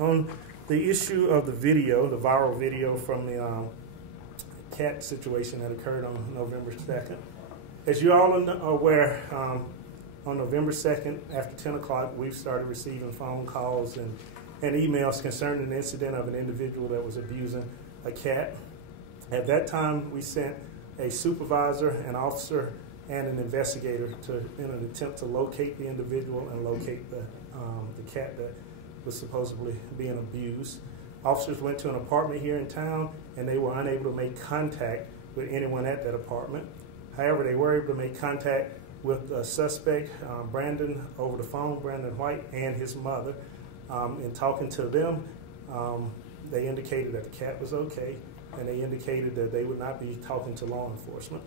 On the issue of the video, the viral video from the cat situation that occurred on November 2nd, as you all are aware, on November 2nd, after 10 o'clock, we've started receiving phone calls and emails concerning an incident of an individual that was abusing a cat. At that time, we sent a supervisor, an officer, and an investigator in an attempt to locate the individual and locate the cat that was supposedly being abused. Officers went to an apartment here in town, and they were unable to make contact with anyone at that apartment. However, they were able to make contact with the suspect, Brandon, over the phone, Brandon White, and his mother. In talking to them, they indicated that the cat was okay, and they indicated that they would not be talking to law enforcement.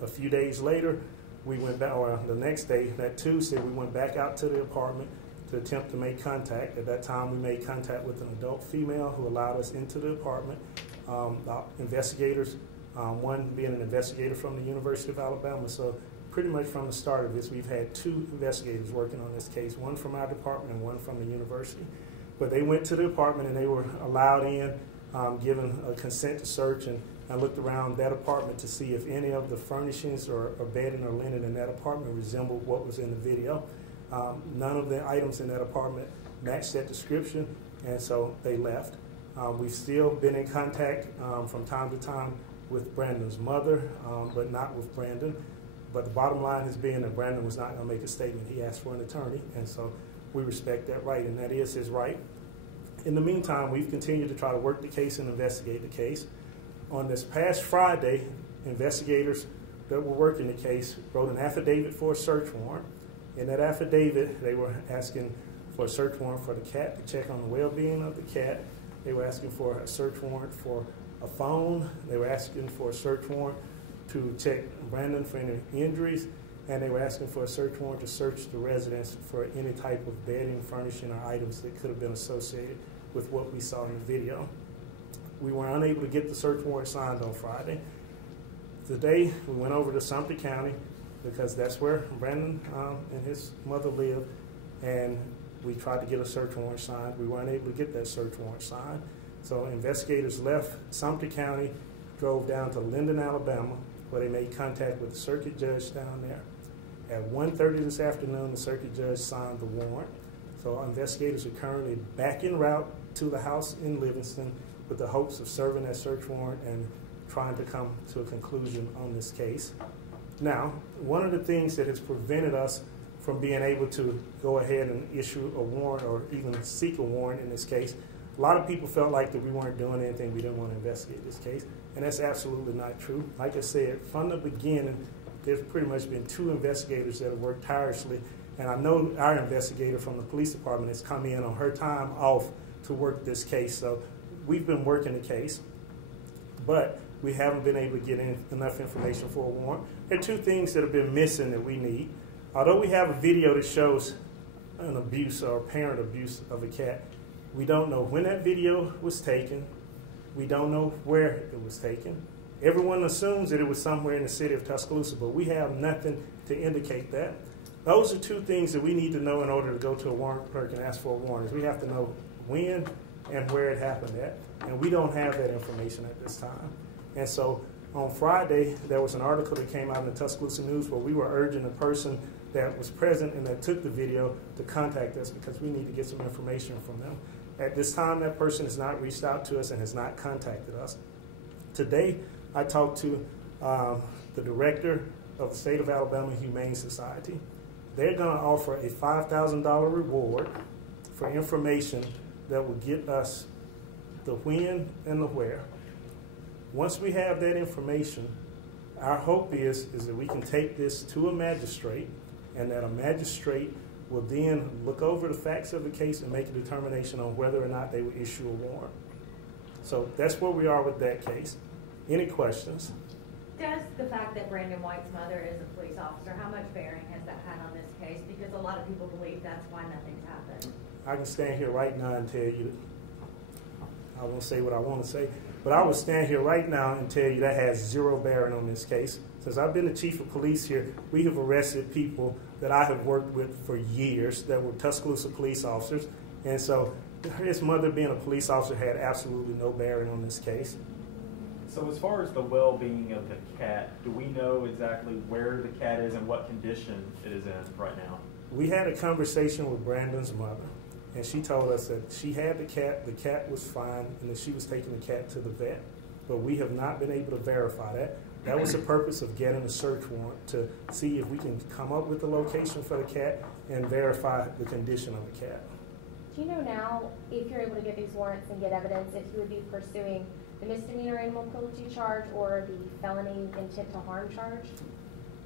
A few days later, we went back, or the next day, that Tuesday, we went back out to the apartment to attempt to make contact. At that time, we made contact with an adult female who allowed us into the apartment. The investigators, one being an investigator from the University of Alabama, so pretty much from the start of this, we've had 2 investigators working on this case, one from our department and one from the university. But they went to the apartment and they were allowed in, given a consent to search, and I looked around that apartment to see if any of the furnishings or bedding or linen in that apartment resembled what was in the video. None of the items in that apartment matched that description, and so they left. We've still been in contact from time to time with Brandon's mother, but not with Brandon. But the bottom line is being that Brandon was not going to make a statement. He asked for an attorney, and so we respect that right, and that is his right. In the meantime, we've continued to try to work the case and investigate the case. On this past Friday, investigators that were working the case wrote an affidavit for a search warrant. In that affidavit, they were asking for a search warrant for the cat, to check on the well-being of the cat. They were asking for a search warrant for a phone. They were asking for a search warrant to check Brandon for any injuries, and they were asking for a search warrant to search the residence for any type of bedding, furnishing, or items that could have been associated with what we saw in the video. We were unable to get the search warrant signed on Friday. Today, we went over to Sumter County because that's where Brandon and his mother live, and we tried to get a search warrant signed. We weren't able to get that search warrant signed. So investigators left Sumter County, drove down to Linden, Alabama, where they made contact with the circuit judge down there. At 1:30 this afternoon, the circuit judge signed the warrant. So our investigators are currently back en route to the house in Livingston with the hopes of serving that search warrant and trying to come to a conclusion on this case. Now, one of the things that has prevented us from being able to go ahead and issue a warrant or even seek a warrant in this case, a lot of people felt like that we weren't doing anything, we didn't want to investigate this case, and that's absolutely not true. Like I said, from the beginning, there's pretty much been 2 investigators that have worked tirelessly, and I know our investigator from the police department has come in on her time off to work this case, so we've been working the case, but we haven't been able to get enough information for a warrant. There are 2 things that have been missing that we need. Although we have a video that shows an abuse or apparent abuse of a cat, we don't know when that video was taken. We don't know where it was taken. Everyone assumes that it was somewhere in the city of Tuscaloosa, but we have nothing to indicate that. Those are 2 things that we need to know in order to go to a warrant clerk and ask for a warrant. We have to know when and where it happened at, and we don't have that information at this time. And so on Friday, there was an article that came out in the Tuscaloosa News where we were urging the person that was present and that took the video to contact us because we need to get some information from them. At this time, that person has not reached out to us and has not contacted us. Today, I talked to the director of the State of Alabama Humane Society. They're going to offer a $5,000 reward for information that will get us the when and the where. Once we have that information, our hope is that we can take this to a magistrate, and that a magistrate will then look over the facts of the case and make a determination on whether or not they will issue a warrant. So that's where we are with that case. Any questions? Does the fact that Brandon White's mother is a police officer, how much bearing has that had on this case? Because a lot of people believe that's why nothing's happened. I can stand here right now and tell you, I won't say what I want to say, but I will stand here right now and tell you that has 0 bearing on this case. Since I've been the chief of police here, we have arrested people that I have worked with for years that were Tuscaloosa police officers, And so his mother being a police officer had absolutely no bearing on this case. So as far as the well-being of the cat, do we know exactly where the cat is and what condition it is in right now? We had a conversation with Brandon's mother, and she told us that she had the cat was fine, and that she was taking the cat to the vet. But we have not been able to verify that. That was the purpose of getting a search warrant, to see if we can come up with the location for the cat and verify the condition of the cat. Do you know now, if you're able to get these warrants and get evidence, if you would be pursuing the misdemeanor animal cruelty charge or the felony intent to harm charge?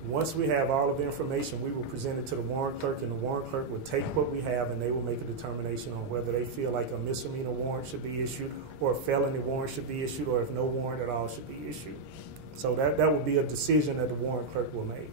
Once we have all of the information, we will present it to the warrant clerk, and the warrant clerk will take what we have and they will make a determination on whether they feel like a misdemeanor warrant should be issued, or a felony warrant should be issued, or if no warrant at all should be issued. So that would be a decision that the warrant clerk will make.